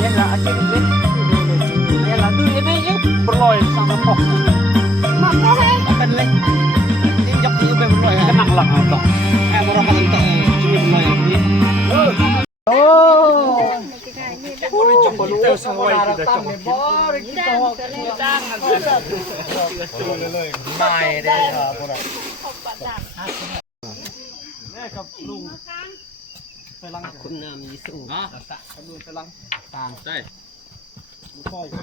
Ini lah aja ni. Ini lah tu ini je berloy sama pok. Mana hai? Akan leh. Ini jok ni berloy. Kenang lah tak. Orang makan tak ini berloy ni. Oh. Ôi chồng bò lúa sang quay thì đã chồng bò rồi kita ho đang mai đây là bò này nèกับลุงไปลังคุณน่ะมีสูงนะกับลุงไปลังต่างใช่ไม่ค่อยเล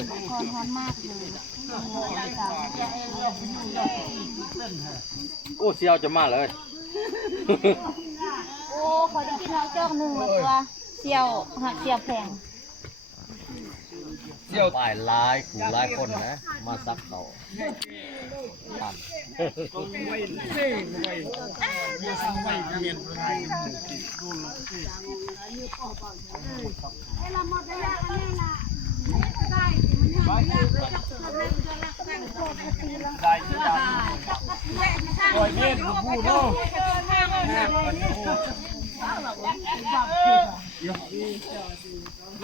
ยฮอนมากเลยโอ้เสียวจะมาเลยโอ้ขอจะกินเอาเจ้าหนึ่งตัวเสี่ยวหักเสี่ยวแพง เสียวตายหลายขู่หลายคนนะมาซักเขาตัน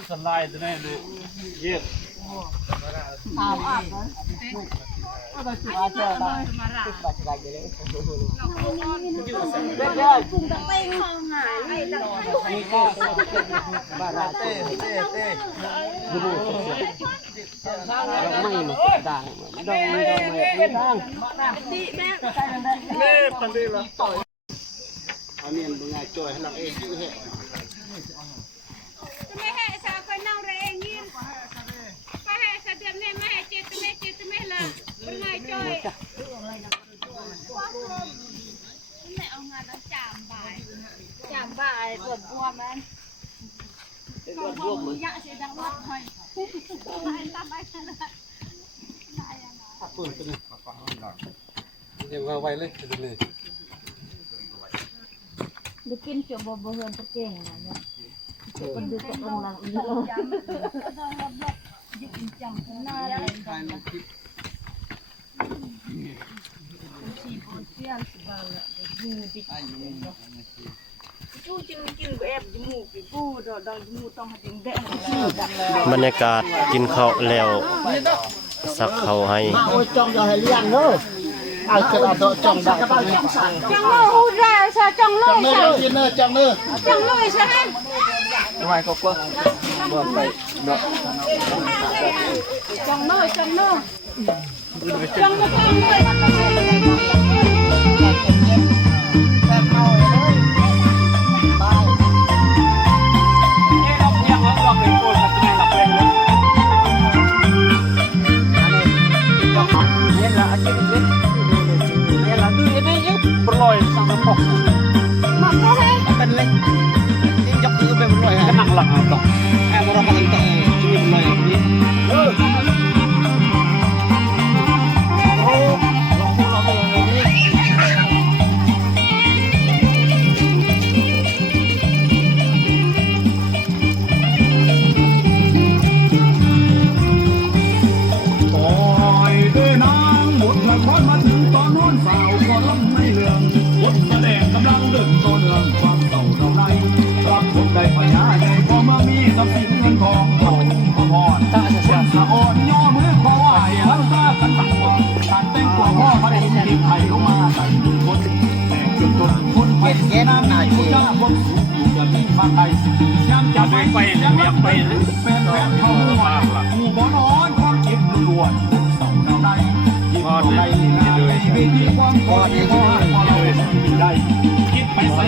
สไลด์เนี่ยเย็นอันนี้มันง่ายจ่อยให้เราเองที่เหตุไม่ให้สาวคนนั่งเรงยิ้มก็ให้สะเดียมเนี่ยไม่ให้จิตไม่เลยเป็นไงจ้อยไม่เอางานแล้วจามบ่ายปวดบวมมันปวดบวมมือยะเสียดังวัดหอยตามไปกันเลยปืนตัวนี้เดี๋ยวไว้เลยตัวนี้ได้กินเจียวบ่เฮือนตัวเก่งนะเนี่ยคนดูกับองค์หลังอีกบรรยากาศกินข้าวแล้วสักข้าวให้โอ้ยจ้องจะให้เลี้ยงเนอะเอาจะเอาตัวจ้องดักจังเลยหูแร่ซะจังเลยซะ กินเนอะจังเนอะ จังเลยซะฮะ ทำไมเขากลัวบ่ไปเนาะจังเลยจังเลยberloy sama pok. Mana hai? Akan leh. Ini jok ni berloy. Kenang lah tak. Orang makan tak ini berloy ni.จะได้ไปเมียไปเป็นแฟนเขาผู้บ่นอนความคิดล้วนเสาเนาในยิ่งต่อไปนาในวิธีความกอดยิ่งว่าพอเราได้คิดไปใส่